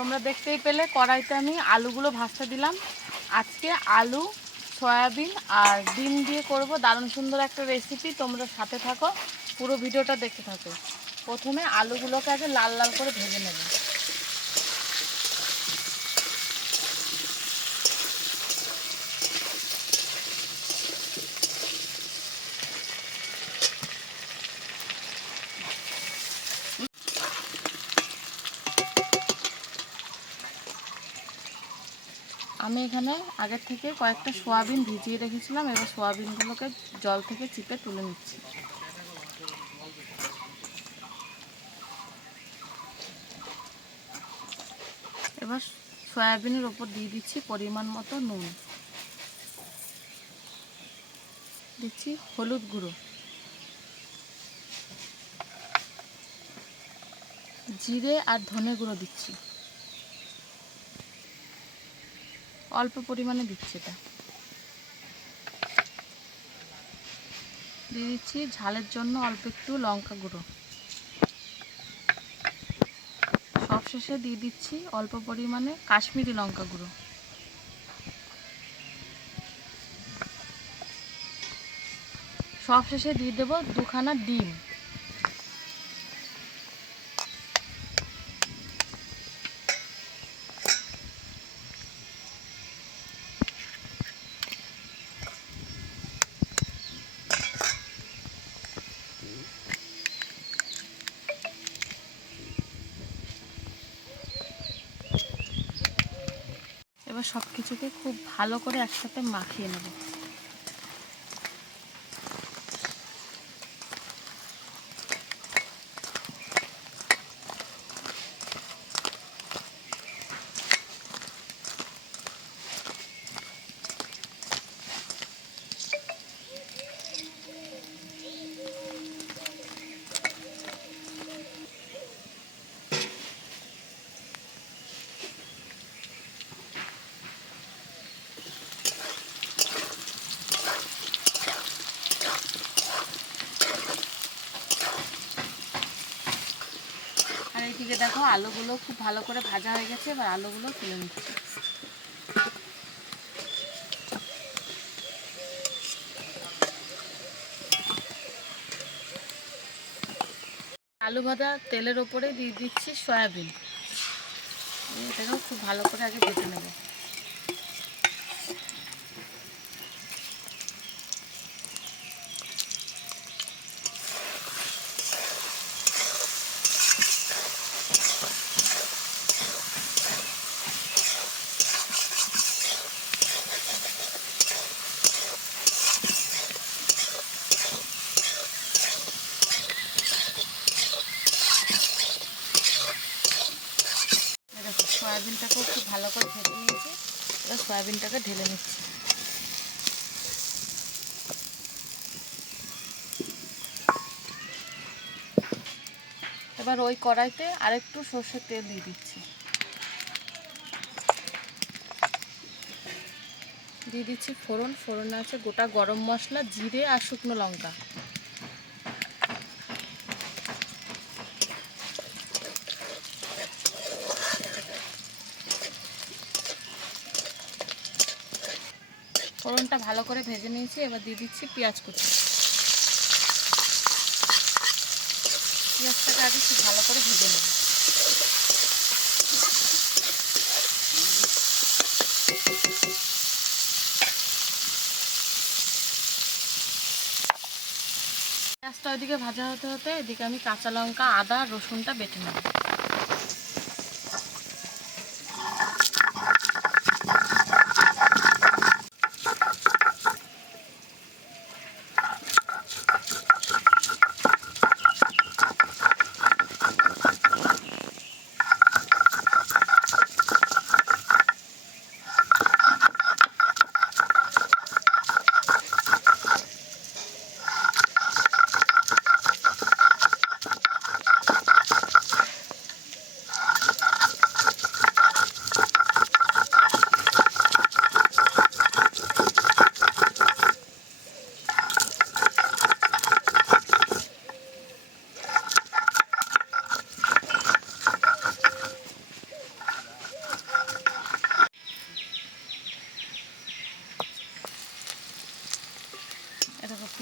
তোমরা দেখতেই পেলে কড়াইতে আমি আলুগুলো ভাজতে দিলাম। আজকে আলু, সয়াবিন আর ডিম দিয়ে করব দারুণ সুন্দর একটা রেসিপি। তোমরা সাথে থাকো, পুরো ভিডিওটা দেখতে থাকো। প্রথমে আলুগুলোকে আগে লাল লাল করে ভেজে নেব। আমি এখানে আগের থেকে কয়েকটা সয়াবিন ভিজিয়ে রেখেছিলাম। এবার সয়াবিনগুলোকে জল থেকে চিপে তুলে নিচ্ছি। এবার সয়াবিনের ওপর দিয়ে দিচ্ছি পরিমাণ মতো নুন, দিচ্ছি হলুদ গুঁড়ো, জিরে আর ধনে গুঁড়ো দিচ্ছি, অল্প পরিমাণে দিচ্ছি। এটা দিয়ে দিচ্ছি ঝালের জন্য অল্প একটু লঙ্কা গুঁড়ো। সবশেষে দিয়ে দিচ্ছি অল্প পরিমাণে কাশ্মীরি লঙ্কা গুঁড়ো। সবশেষে দিয়ে দেবো দুখানা ডিম। এবার সব কিছুকে খুব ভালো করে একসাথে মাখিয়ে নেব। আর এইদিকে দেখো আলুগুলো খুব ভালো করে ভাজা হয়ে গেছে। এবার আলুগুলো তুলে নিচ্ছি। আলু ভাজা তেলের ওপরে দিয়ে দিচ্ছি সয়াবিন। এটাকেও খুব ভালো করে আগে ভেজে নেব। সয়াবিনটাকেও খুব ভালো করে ভেজে নিয়েছি। এবার সয়াবিনটাকে ঢেলে নিচ্ছি। এবার ওই কড়াইতে আরেকটু সর্ষের তেল দিয়ে দিচ্ছি। দিয়ে দিচ্ছি ফোড়ন। ফোড়নে আছে গোটা গরম মশলা, জিরে আর শুকনো লঙ্কা। ফোড়নটা ভালো করে ভেজে নিয়েছি। এবার দিয়ে দিচ্ছি পেঁয়াজ কুচি। পেঁয়াজটাকে আগে খুব ভালো করে ভেজে নেব। পেঁয়াজটা ওইদিকে ভাজা হতে হতে এদিকে আমি কাঁচা লঙ্কা, আদা, রসুনটা বেটে নেব।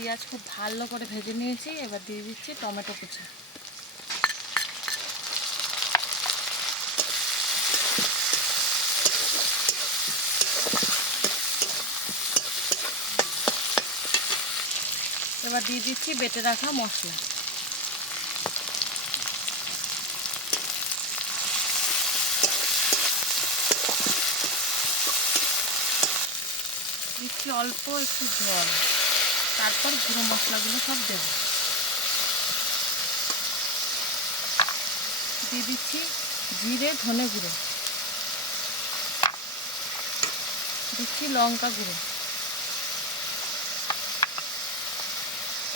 পেঁয়াজ খুব ভালো করে ভেজে নিয়েছি। এবার দিয়ে দিচ্ছি টমেটো কুচি। এবার দিয়ে দিচ্ছি বেটে রাখা মশলা। দিচ্ছি অল্প একটু জল, তারপর গুঁড়ো মশলাগুলো সব দেব। দিয়ে দিচ্ছি জিরে ধনে গুঁড়ো, দিচ্ছি লঙ্কা গুঁড়ো,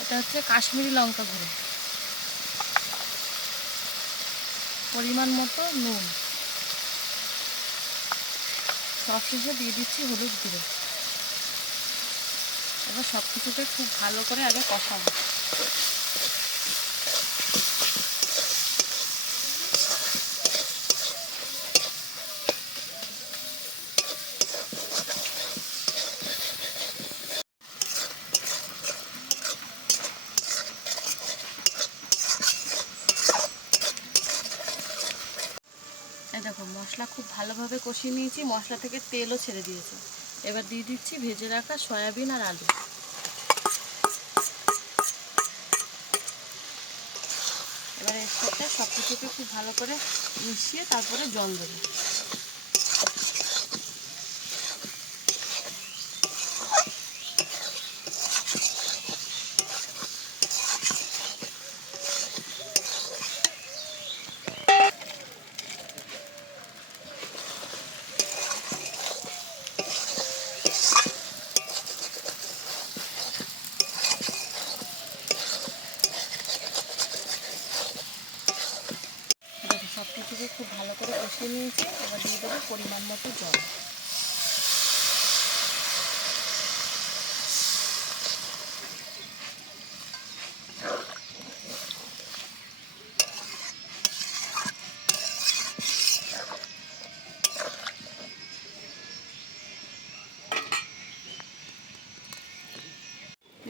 এটা হচ্ছে কাশ্মীরি লঙ্কা গুঁড়ো, পরিমাণ মতো নুন, সবশেষে দিয়ে দিচ্ছি হলুদ গুঁড়ো। এবার সব কিছুতে খুব ভালো করে আগে কষাবো। এই দেখো মশলা খুব ভালোভাবে কষিয়ে নিয়েছি, মশলা থেকে তেলও ছেড়ে দিয়েছে। এবার দিয়ে দিচ্ছি ভেজে রাখা সয়াবিন আর আলু। এবার এর সাথে সব কিছুকে খুব ভালো করে মিশিয়ে তারপরে জল দেবো। দেখো সব কিছুকে খুব ভালো করে কষিয়ে নিয়েছি। এবার দিয়ে দেবো পরিমাণ মতো জল।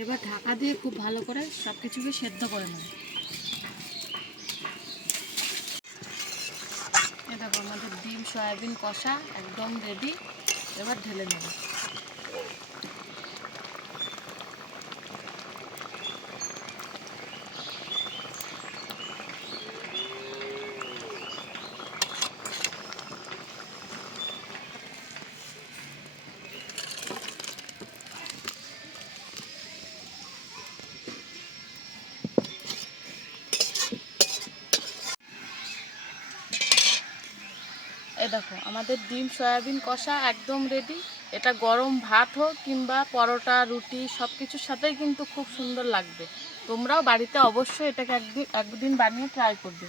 এবার ঢাকা দিয়ে খুব ভালো করে সব কিছুকে সেদ্ধ করে নেব। এই দেখো আমাদের ডিম সয়াবিন কষা একদম রেডি। এবার ঢেলে নেব। এই দেখো আমাদের ডিম সয়াবিন কষা একদম রেডি। এটা গরম ভাত হোক কিংবা পরোটা রুটি সব কিছুর সাথেই কিন্তু খুব সুন্দর লাগবে। তোমরাও বাড়িতে অবশ্যই এটাকে একদিন বানিয়ে ট্রাই করবে।